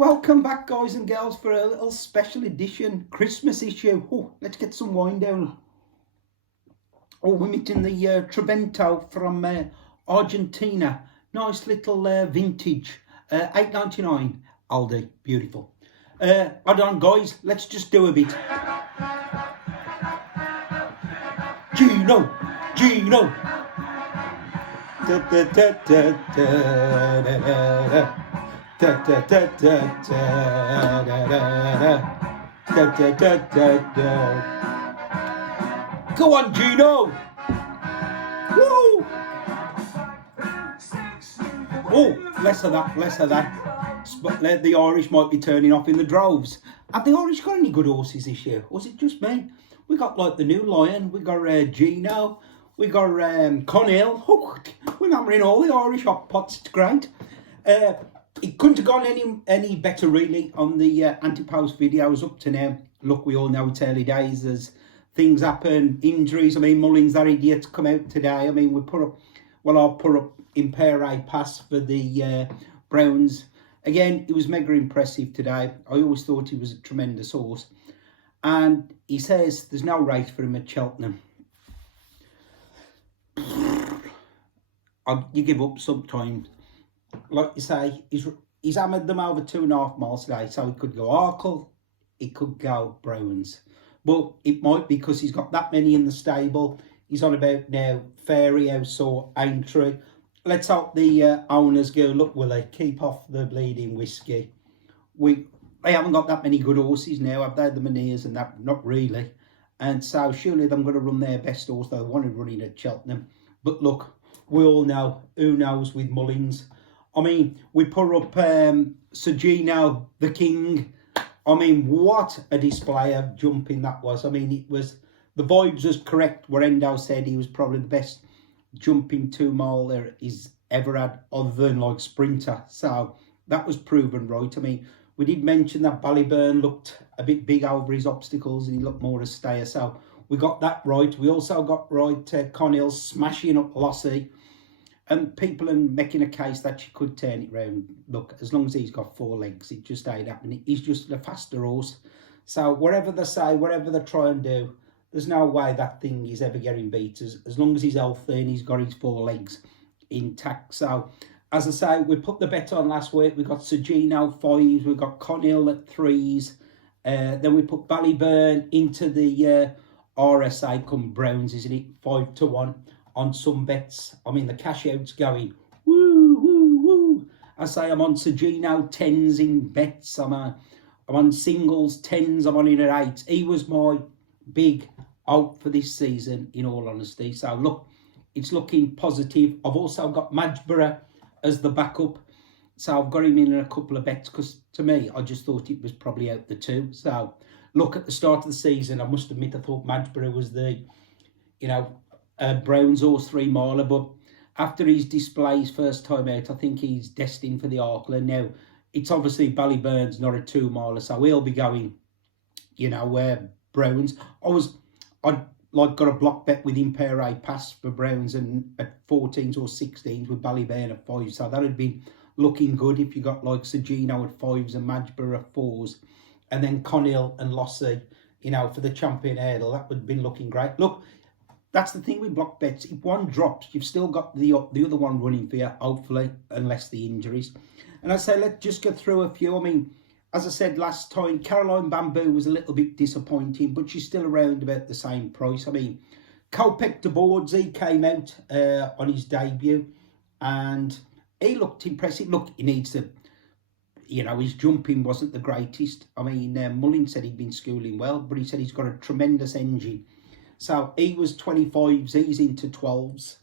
Welcome back, guys and girls, for a little special edition Christmas issue. Oh, let's get some wine down. Oh, we're meeting the Trevento from Argentina. Nice little vintage, $8.99 Aldi. Beautiful. Hold on, guys, let's just do a bit. Gino. Da, da, da, da, da, da, da. Da, da, da, da, da, da, da, da, da, da, da. Go on, Gino! Woo! Oh, less of that. The Irish might be turning off in the droves. Have the Irish got any good horses this year? Or was it just me? We got like the new Lion, we got Gino, we got Conil. Oh, we're hammering all the Irish hot pots, it's great. It couldn't have gone any better really on the anti-post videos up to now. Look, we all know it's early days, there's things happen, injuries. I mean, Mullins, that idiot's come out today. I mean, I'll put up Impere Pass for the Browns. Again, it was mega impressive today. I always thought he was a tremendous horse. And he says there's no race for him at Cheltenham. You give up sometimes. Like you say, he's hammered them over 2.5 miles today, so he could go Arkle, he could go Browns. But it might be because he's got that many in the stable. He's on about now Fairyhouse or Aintree. Let's hope the owners go, look, will they keep off the bleeding whiskey? They haven't got that many good horses now, have they? The Minears and that, not really. And so surely they're going to run their best horse. They wanted running at Cheltenham. But look, we all know, who knows with Mullins. I mean, we put up Sergino, the King. I mean, what a display of jumping that was. I mean, it was, the vibes was correct where Endo said he was probably the best jumping 2-miler he's ever had, other than like Sprinter. So that was proven right. I mean, we did mention that Ballyburn looked a bit big over his obstacles and he looked more a stayer. So we got that right. We also got right Conil smashing up Lossie. And people are making a case that she could turn it round. Look, as long as he's got 4 legs, it just ain't happening. He's just a faster horse. So whatever they say, whatever they try and do, there's no way that thing is ever getting beat. As long as he's healthy and he's got his 4 legs intact. So, as I say, we put the bet on last week. We got Sergino 5s. We got Conil at 3s. Then we put Ballyburn into the RSA come Browns, isn't it? 5-1. On some bets. I mean, the cash out's going woo. I say I'm on Sergino 10s in bets. I'm on singles 10s. I'm on in at 8. He was my big out for this season, in all honesty. So look, it's looking positive. I've also got Madgeborough as the backup. So I've got him in a couple of bets because to me, I just thought it was probably out the 2. So look, at the start of the season, I must admit, I thought Madgeborough was the, Browns horse 3-miler, but after his displays first time out, I think he's destined for the Arkle. Now, it's obviously Ballyburn's not a 2-miler, so he'll be going, Browns. I got a block bet with Impere Pass for Browns and at 14s or 16s with Ballyburn at 5, so that would be looking good if you got like Sergino at 5s and Madgeborough at 4s, and then Conil and Lossie, for the champion hurdle. That would have been looking great. Look, that's the thing with block bets. If one drops, you've still got the other one running for you, hopefully, unless the injuries. And I say, let's just go through a few. I mean, as I said last time, Caroline Bamboo was a little bit disappointing, but she's still around about the same price. I mean, Kopek de Boards, he came out on his debut, and he looked impressive. Look, he needs to, his jumping wasn't the greatest. I mean, Mullins said he'd been schooling well, but he said he's got a tremendous engine. So he was 25s, he's into 12s.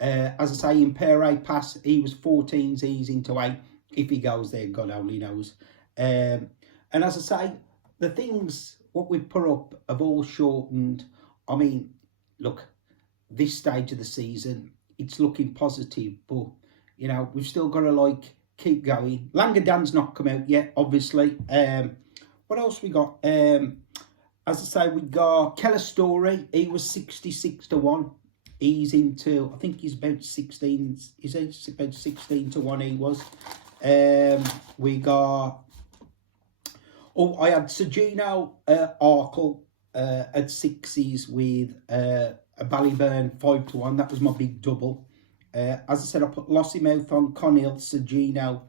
As I say, Impere Pass, he was 14s, he's into 8. If he goes there, God only knows. And as I say, the things, what we put up have all shortened. I mean, look, this stage of the season, it's looking positive. But, we've still got to, keep going. Langadan's not come out yet, obviously. What else we got? As I say, we got Keller Story. He was 66-1. He's into, I think he's about 16. He's about 16-1. He was. We got Oh, I had Sergino Arkle at 6s with a Ballyburn 5-1. That was my big double. As I said, I put Lossiemouth on Conil, Sergino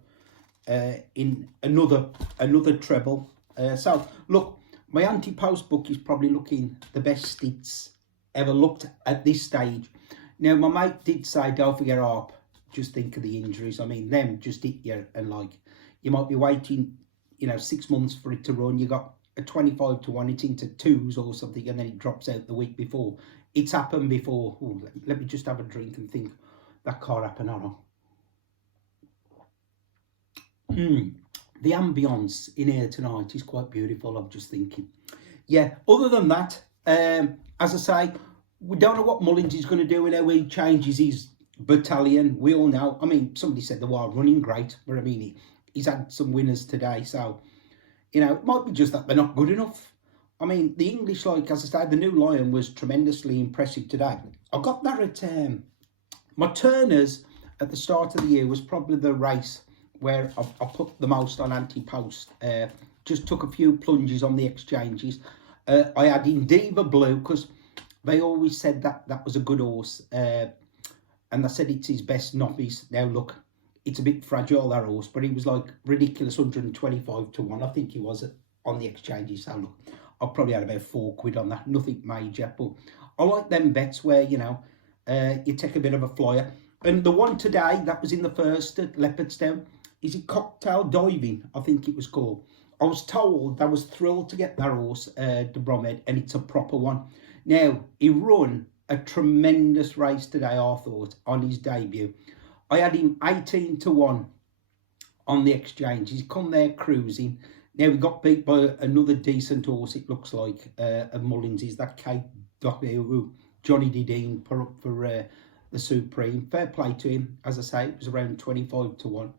in another treble. So look, my anti-post book is probably looking the best it's ever looked at this stage. Now, my mate did say, don't forget HARP, just think of the injuries. I mean, them just hit you, and like, you might be waiting, 6 months for it to run. You got a 25-1, it's into 2s or something, and then it drops out the week before. It's happened before. Ooh, let me just have a drink and think. That can't happen, The ambience in here tonight is quite beautiful, I'm just thinking. Yeah, other than that, as I say, we don't know what Mullins is going to do with how he changes his battalion. We all know. I mean, somebody said the wild running great, but I mean, he's had some winners today. So, it might be just that they're not good enough. I mean, the English, like, as I say, the new Lion was tremendously impressive today. I got that at my Turners at the start of the year was probably the race where I put the most on anti-post. Just took a few plunges on the exchanges. I had Endeavour Blue because they always said that was a good horse. And they said it's his best novice. Now, look, it's a bit fragile, that horse, but he was like ridiculous 125-1, I think he was on the exchanges. So, look, I probably had about £4 on that. Nothing major, but I like them bets where, you take a bit of a flyer. And the one today that was in the first at Leopardstown, is it Cocktail Diving? I think it was called. I was told, I was thrilled to get that horse, De Bromhead, and it's a proper one. Now, he run a tremendous race today, I thought, on his debut. I had him 18-1 on the exchange. He's come there cruising. Now, he got beat by another decent horse, it looks like, of Mullins. Is that Kate Doherty, Johnny Didine put up for the Supreme. Fair play to him. As I say, it was around 25-1.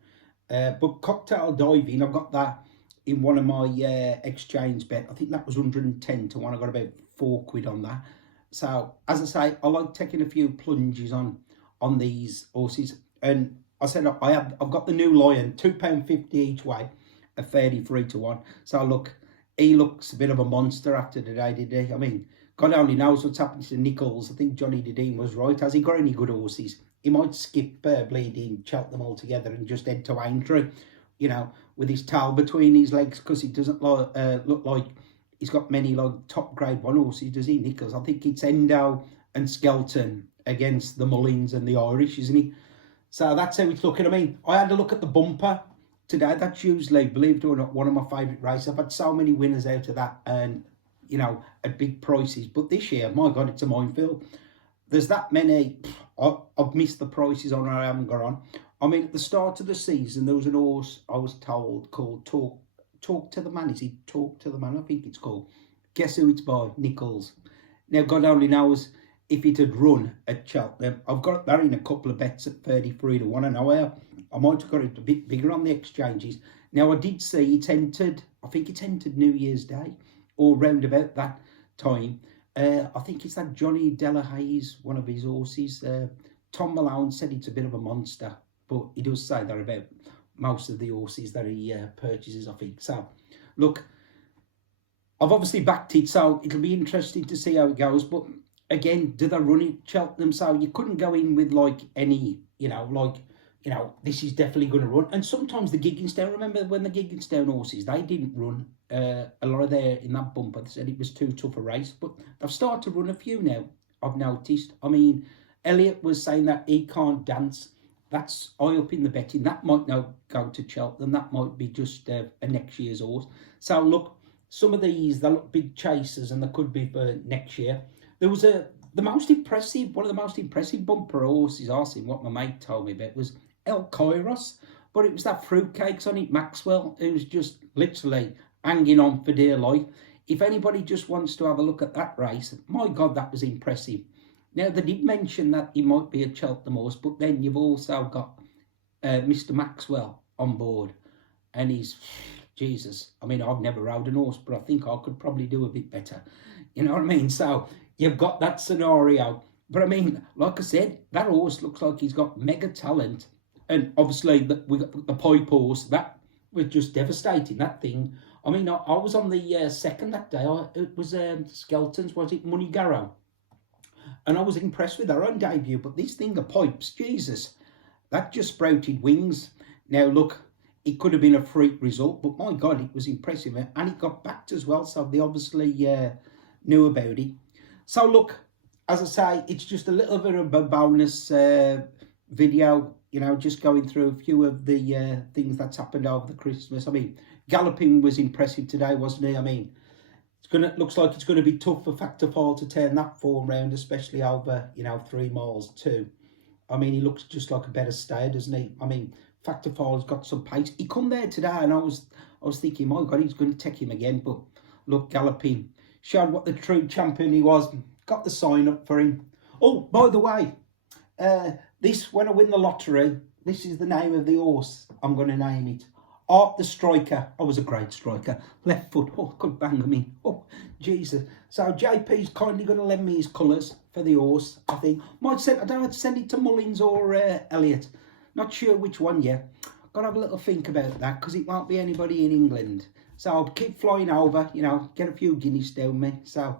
But Cocktail Diving, I've got that in one of my exchange bet. I think that was 110-1. I got about £4 on that. So, as I say, I like taking a few plunges on these horses. And I said I've got the new Lion, £2.50 each way, at 33-1. So, look, he looks a bit of a monster after today, did he? I mean, God only knows what's happening to Nichols. I think Johnny Didine was right. Has he got any good horses? He might skip bleeding Cheltenham altogether and just head to Aintree, with his tail between his legs, because he doesn't look like he's got many like top grade 1 horses, does he, Nichols? I think it's Endo and Skelton against the Mullins and the Irish, isn't he? So that's how it's looking. I mean, I had a look at the bumper today. That's usually, believe it or not, one of my favourite races. I've had so many winners out of that, and at big prices. But this year, my God, it's a minefield. There's that many. I've missed the prices on, or I haven't got on. I mean, at the start of the season, there was an horse I was told called Talk to the Man. Is he Talk to the Man? I think it's called. Guess who it's by? Nichols. Now, God only knows if it had run at Cheltenham. I've got that in a couple of bets at 33-1 an hour. I might have got it a bit bigger on the exchanges. Now, I did see it entered, I think it entered New Year's Day, or round about that time. I think it's that Johnny Delahaye's, one of his horses. Tom Malone said it's a bit of a monster, but he does say that about most of the horses that he purchases, I think. So, look, I've obviously backed it, so it'll be interesting to see how it goes. But again, do they run it Cheltenham? So you couldn't go in with like any, this is definitely going to run. And sometimes the Gigginstown, remember when the Gigginstown horses, they didn't run a lot of there in that bumper. They said it was too tough a race, but they've started to run a few now, I've noticed. I mean, Elliot was saying that he can't dance. That's high up in the betting. That might now go to Cheltenham. That might be just a next year's horse. So look, some of these, they look big chasers, and they could be for next year. There was one of the most impressive bumper horses I've seen, what my mate told me about, was El Kairos, but it was that fruitcakes on it, Maxwell, who's just literally hanging on for dear life. If anybody just wants to have a look at that race, my God, that was impressive. Now, they did mention that he might be a Cheltenham horse, but then you've also got Mr. Maxwell on board, and he's, Jesus, I mean, I've never rode an horse, but I think I could probably do a bit better. You know what I mean? So you've got that scenario. But I mean, like I said, that horse looks like he's got mega talent. And obviously, we got the pipe horse, that was just devastating. That thing, I mean, I was on the second that day. It was Skelton's, was it Money Garrow? And I was impressed with her own debut. But this thing of pipes, Jesus, that just sprouted wings. Now look, it could have been a freak result, but my God, it was impressive, and it got backed as well. So they obviously knew about it. So look, as I say, it's just a little bit of a bonus video, you know, just going through a few of the things that's happened over the Christmas. I mean, galloping was impressive today, wasn't it? I mean, looks like it's gonna be tough for Factor 4 to turn that form round, especially over, you know, 3 miles too. I mean, he looks just like a better stayer, doesn't he? I mean, Factor 4 has got some pace. He come there today, and I was thinking, my God, he's going to take him again. But look, galloping showed what the true champion he was. Got the sign up for him. Oh, by the way, when I win the lottery, this is the name of the horse I'm going to name it. HARP the Striker. I was a great striker. Left foot. Oh, I could bang him in. Oh, Jesus. So JP's kindly going to lend me his colours for the horse, I think. I don't know if to send it to Mullins or Elliot. Not sure which one yet. Got to have a little think about that, because it won't be anybody in England. So I'll keep flying over, you know, get a few guineas down me. So,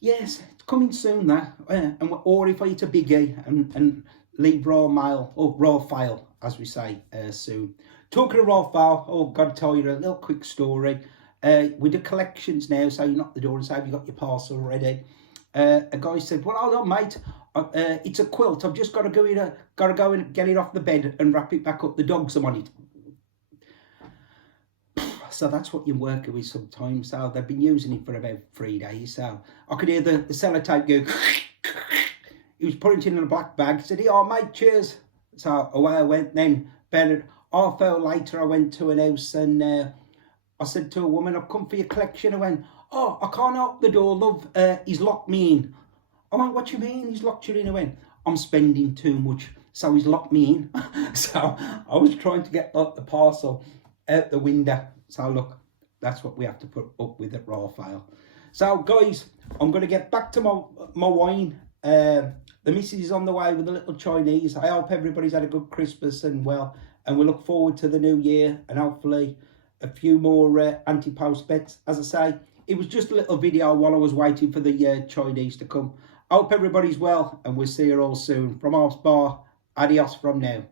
yes, it's coming soon, that. Or if I eat a biggie and leave raw mail, or raw file, as we say, soon. Talking of raw file, oh, got to tell you a little quick story. We do collections now, so you knock the door and say, have you got your parcel ready? A guy said, well, hold on, mate. It's a quilt. I've just got to go and get it off the bed and wrap it back up. The dogs are on it. So that's what you're working with sometimes. So they've been using it for about 3 days. So I could hear the sellotape go. He was putting it in a black bag. He said, oh, mate, cheers. So away I went then. About half hour later, I went to an house, and I said to a woman, I've come for your collection. I went, oh, I can't open the door, love. He's locked me in. I went, what you mean he's locked you in? I went, I'm spending too much, so he's locked me in. So I was trying to get the parcel out the window. So look, that's what we have to put up with at raw file. So guys, I'm going to get back to my wine. The missus is on the way with a little Chinese. I hope everybody's had a good Christmas and we look forward to the new year, and hopefully a few more anti-post bets. As I say, it was just a little video while I was waiting for the Chinese to come. I hope everybody's well, and we'll see you all soon. From Horse Bar, adios from now.